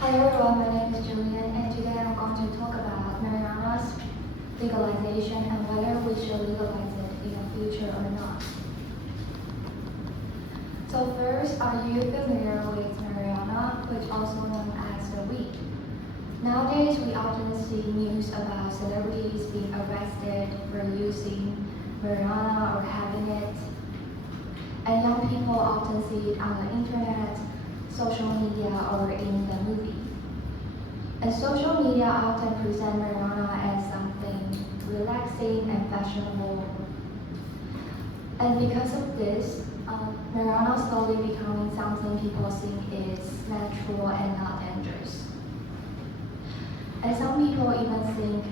Hello everyone, my name is Jillian, and today I'm going to talk about marijuana's legalization and whether we should legalize it in the future or not. So first, are you familiar with marijuana, which is also known as the weed? Nowadays, we often see news about celebrities being arrested for using marijuana or having it, and young people often see it on the internet, social media, or in the movie. And social media often present marijuana as something relaxing and fashionable. And because of this, marijuana is slowly becoming something people think is natural and not dangerous. And some people even think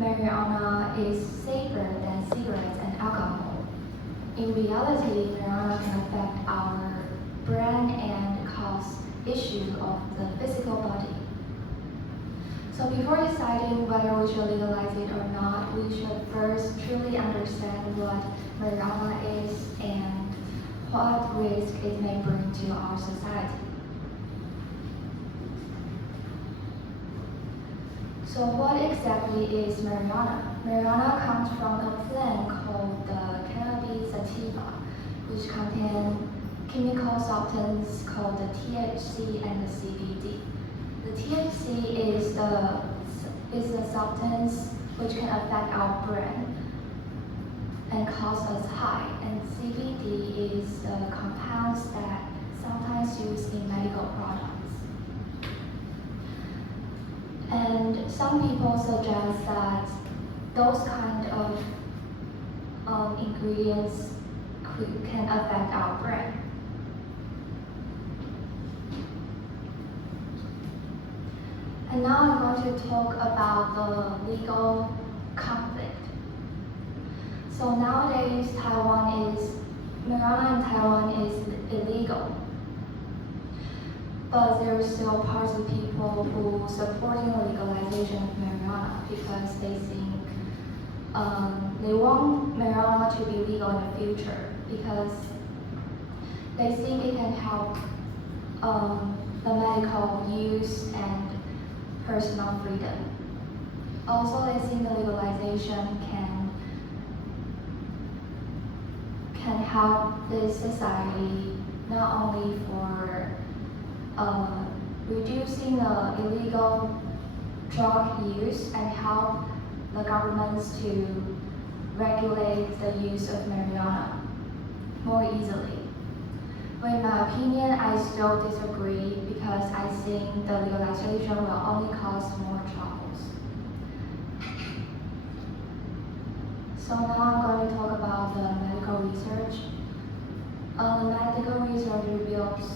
marijuana is safer than cigarettes and alcohol. In reality, marijuana can affect our brain and cause issues of the physical body. So before deciding whether we should legalize it or not, we should first truly understand what marijuana is and what risk it may bring to our society. So what exactly is marijuana? Marijuana comes from a plant called the cannabis sativa, which contains chemical substances called the THC and the CBD. The THC is the substance which can affect our brain and cause us high, and CBD is the compounds that sometimes used in medical products. And some people suggest that those kind of ingredients can affect our brain. And now I'm going to talk about the legal conflict. So nowadays, marijuana in Taiwan is illegal. But there are still parts of people who supporting the legalization of marijuana because they think they want marijuana to be legal in the future because they think it can help the medical use and personal freedom. Also, they think the legalization can help this society not only for reducing the illegal drug use and help the governments to regulate the use of marijuana more easily. But in my opinion, I still disagree because I think the legalization will only cause more troubles. So now I'm going to talk about the medical research. The medical research reveals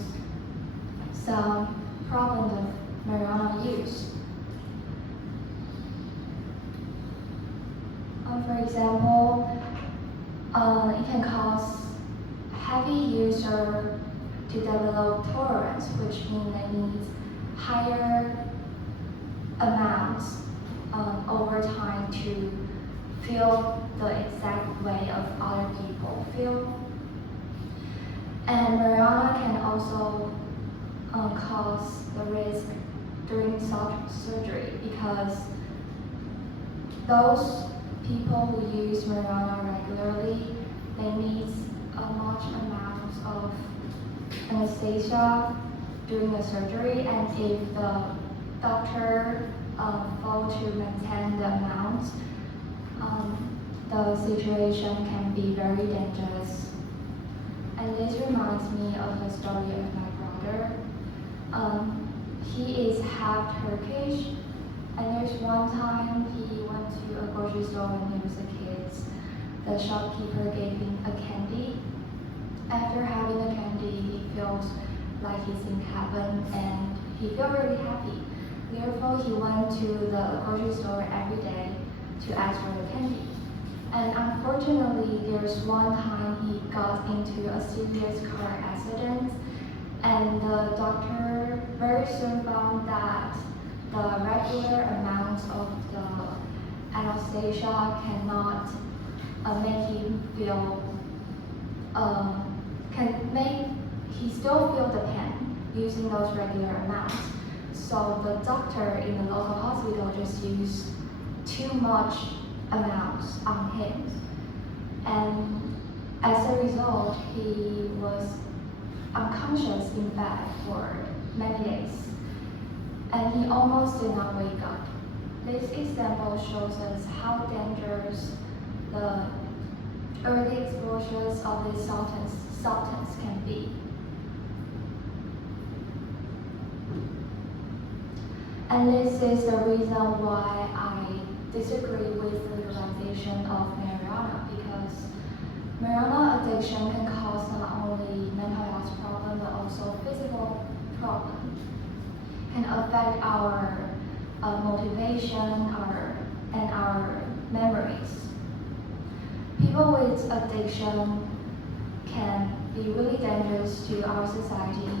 some problems of marijuana use. For example, it can cause heavy user to develop tolerance, which means they need higher amounts over time to feel the exact way of other people feel. And marijuana can also cause the risk during surgery because those people who use marijuana regularly, they need a large amount of anesthesia during the surgery, and if the doctor fails to maintain the amount, the situation can be very dangerous. And this reminds me of the story of my brother. He is half Turkish, and there's one time he went to a grocery store when he was a kid. The shopkeeper gave him a candy. After having the candy, he feels like he's in heaven and he feels really happy. Therefore, he went to the grocery store every day to ask for the candy. And unfortunately, there's one time he got into a serious car accident, and the doctor very soon found that the regular amount of the anesthesia cannot make him feel, he still feel the pain using those regular amounts. So the doctor in the local hospital just used too much amounts on him. And as a result, he was unconscious in bed for many days. And he almost did not wake up. This example shows us how dangerous the early exposures of these substance can be. And this is the reason why I disagree with the legalization of marijuana, because marijuana addiction can cause not only mental health problems but also physical problems. Can affect our motivation, and our memories. People with addiction can be really dangerous to our society.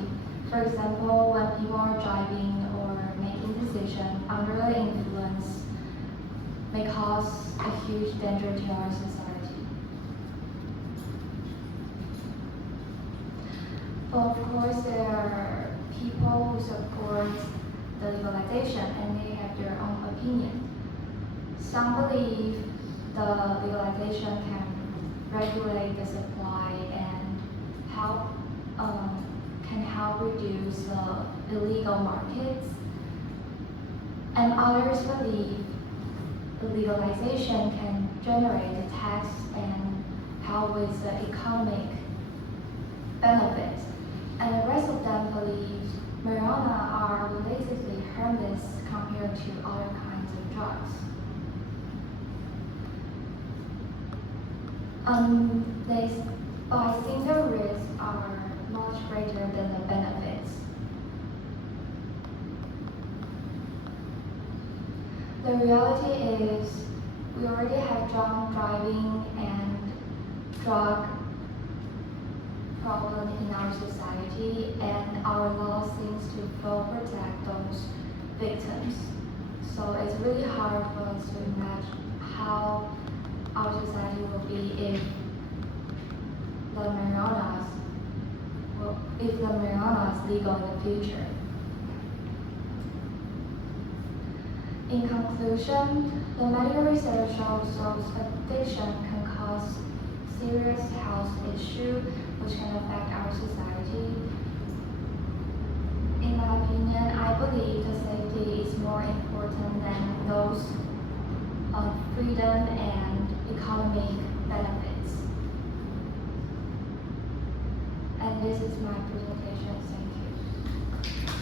For example, when people are driving or making decisions under the influence, may cause a huge danger to our society. But of course, there are people who support the legalization and they have their own opinion. Some believe the legalization can regulate the supply and can help reduce the illegal markets. And others believe the legalization can generate the tax and help with the economic benefits. And the rest of them believe marijuana are relatively harmless compared to other kinds of drugs. But I think the risks are much greater than the benefits. The reality is we already have drunk driving and drug problem in our society, and our law seems to fail to protect those victims. So it's really hard for us to imagine how our society will be if the marijuana is legal in the future. In conclusion, the medical research shows addiction can cause serious health issues which can affect our society. In my opinion, I believe the safety is more important than those of freedom and economic benefits. And this is my presentation. Thank you.